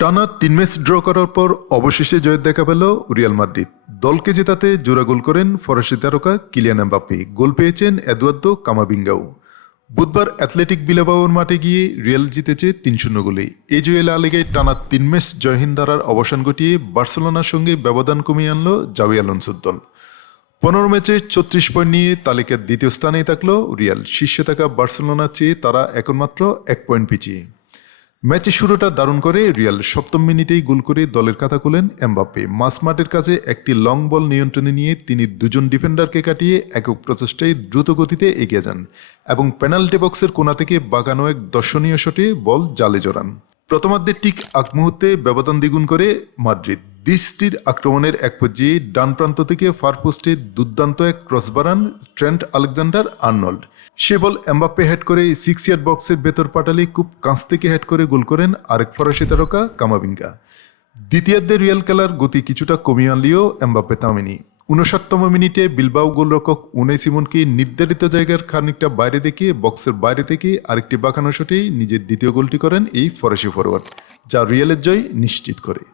টানা 3 match draw করার পর অবশেষে জয়ের দেখা পেল রিয়াল মাদ্রিদ। দলকে জেতাতে জোড়া গোল করেন ফরাসি তারকা কিলিয়ান এমবাপ্পে, গোল পেয়েছেন এদুয়ার্দো কামাভিঙ্গাও। বুধবার অ্যাথলেটিক বিলবাওর মাঠে গিয়ে রিয়াল জিতেছে 3-0 গোলে। এই জয়ে লা লিগায় টানা 3 ম্যাচ জয়হীন ধারার অবসান ঘটিয়ে বার্সেলোনার সঙ্গে ব্যবধান কমিয়ে আনল জাভি আলোনসোর দল। 15 ম্যাচে 36 পয়েন্ট নিয়ে তালিকার দ্বিতীয় স্থানেই থাকল রিয়াল। শীর্ষে থাকা বার্সেলোনার চেয়ে তারা এখন মাত্র 1 পয়েন্ট পিছিয়ে। ম্যাচের শুরুটা দারুণ করে রিয়াল। 7ম মিনিটেই গোল করে দলের খাতা খোলেন এমবাপ্পে। মাঝমাঠের কাছে একটি লং বল নিয়ন্ত্রণে নিয়ে তিনি দুজন ডিফেন্ডারকে কাটিয়ে একক প্রচেষ্টায় দ্রুত গতিতে এগিয়ে যান এবং পেনাল্টি বক্সের কোণা থেকে বাগানো এক দর্শনীয় শটে বল জালে জড়ান। প্রথমার্ধের ঠিক আগ মুহূর্তে ব্যবধান দ্বিগুণ করে মাদ্রিদ। দৃষ্টির আক্রমণের এক পর্যায়ে ডান প্রান্ত থেকে ফার পোস্টে দুর্দান্ত এক ক্রস বাড়ান ট্রেন্ট আলেকজান্ডার আর্নল্ড। সে বল এমবাপ্পে হেড করে 6 ইয়ার্ড বক্সের ভেতর পাঠালে খুব কাছ থেকে হেড করে গোল করেন আরেক ফরাসি তারকা কামাভিঙ্গা। দ্বিতীয়ার্ধে রিয়াল খেলার গতি কিছুটা কমিয়ে আনলেও এমবাপ্পে থামেনি। 59তম মিনিটে বিলবাও গোলরক্ষক উনাই সিমনকে নির্ধারিত জায়গার খানিকটা বাইরে দেখিয়ে বক্সের বাইরে থেকে আরেকটি বাঁকানো শটে নিজের দ্বিতীয় গোলটি করেন এই ফরাসি ফরোয়ার্ড, যা রিয়ালের জয় নিশ্চিত করে।